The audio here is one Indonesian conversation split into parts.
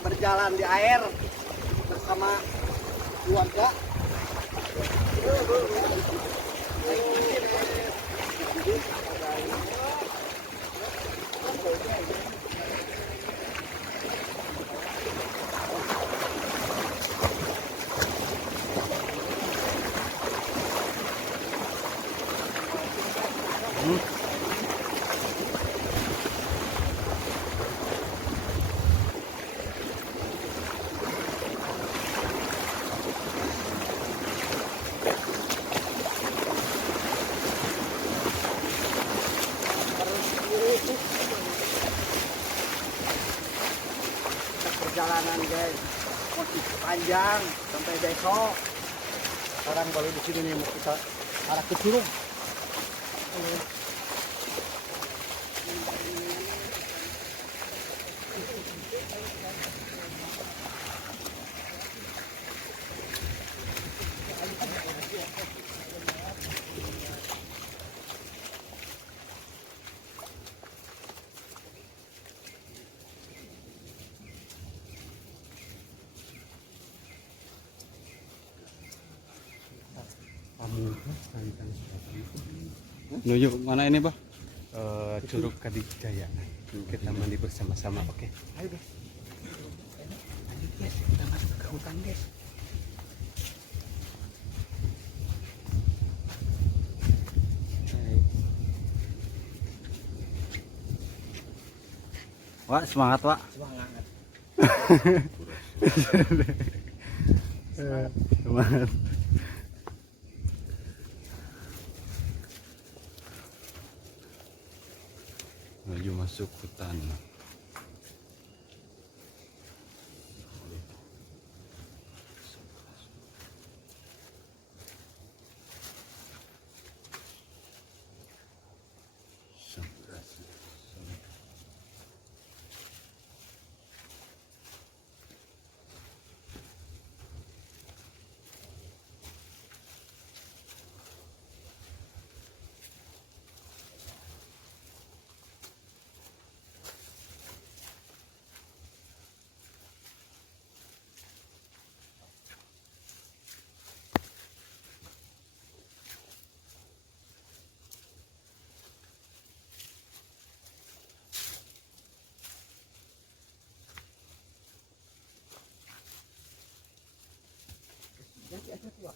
berjalan di air bersama keluarga. Perjalanan guys masih panjang sampai besok. Sekarang baru di sini nih, mau kita arah ke Curug. Menuju mana ini, Bah? Curug Kadijaya. Kita mandi bersama-sama, oke? Ayo guys. Lanjut guys, kita masuk ke hutan guys. Wak, semangat, Wak. Semangat. Semangat. Menuju masuk hutan. Jadi aja tua.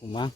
Kumang.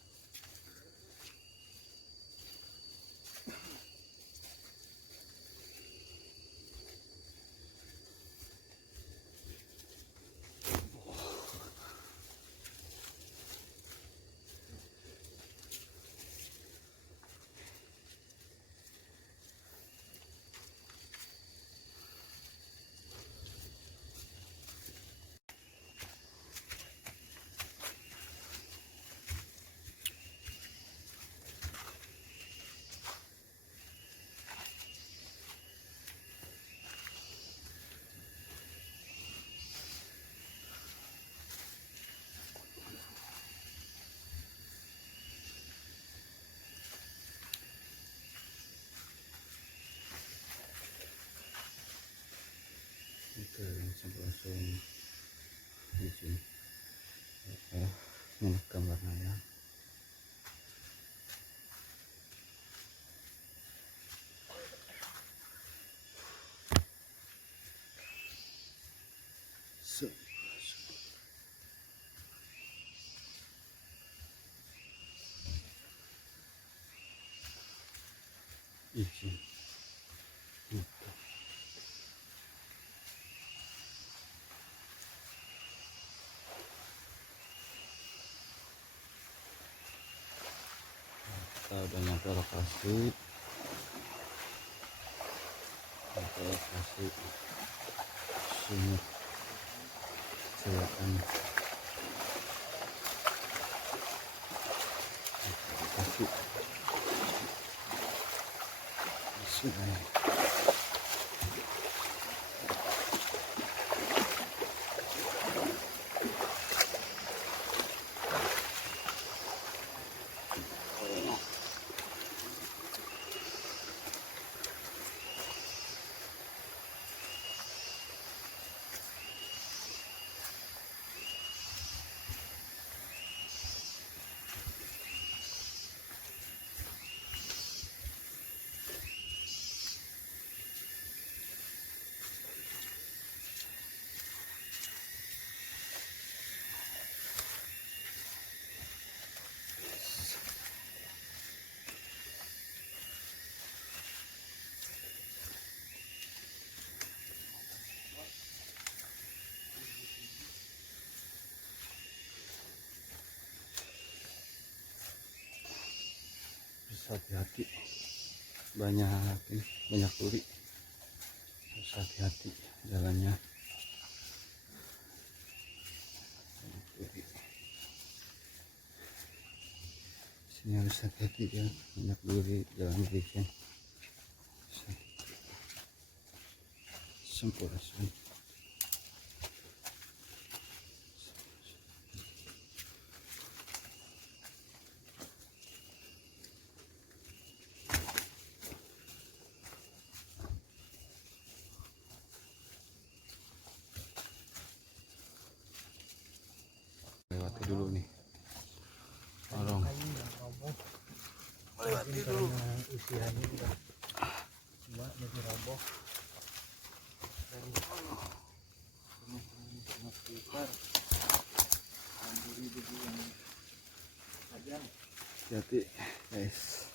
izin ini gambar nanya izin kita udah nyampe lokasi sumur selatan lokasi sungai. Hati-hati banyak duri, harus hati-hati jalannya. Sini harus hati-hati ya, banyak duri, jalan licin, sempurna. Lewati dulu nih, tolong melewati dulu. Usianya udah tua jadi roboh. Hati-hati guys,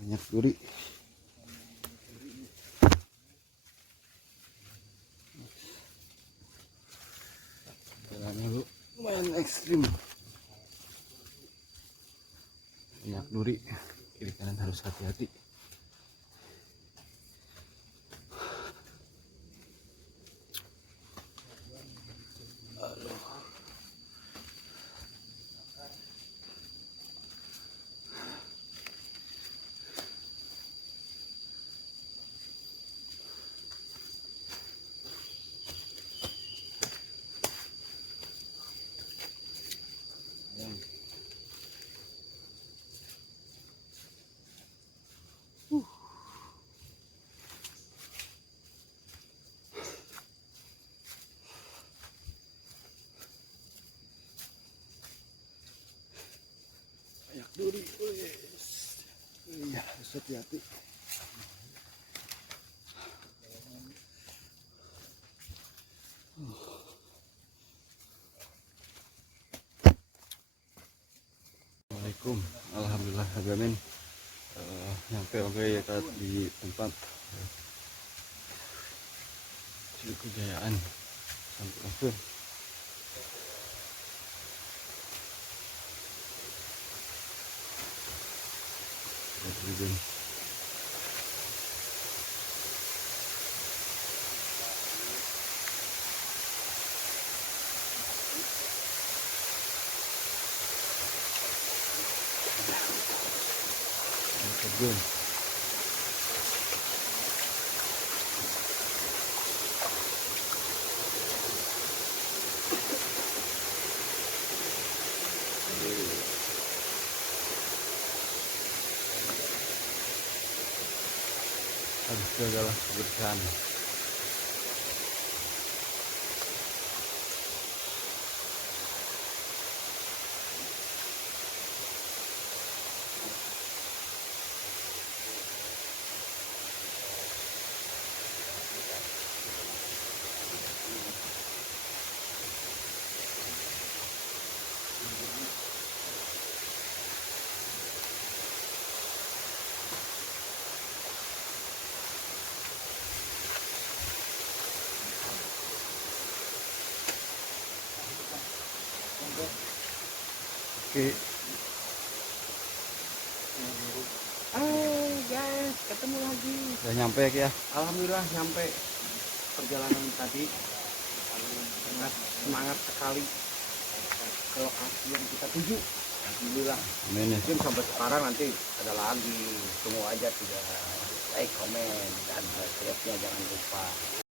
banyak duri. Jalan dulu lumayan ekstrim, banyak duri, kiri kanan harus hati-hati. Banyak duri, iya harus hati-hati. Assalamualaikum, alhamdulillah agamin. Nyampe oke ya di tempat Curug Kejayaan Sampurasun. Tribun. Tribun. Habis itu adalah kebersihan. Oke. Guys, ketemu lagi. Udah nyampe ya Ki ya. Alhamdulillah nyampe. Perjalanan tadi sangat semangat sekali ke lokasi yang kita tuju. Alhamdulillah. Amin ya. Mungkin sampai sekarang nanti ada lagi. Tunggu aja, tidak like, komen, dan subscribe-nya jangan lupa.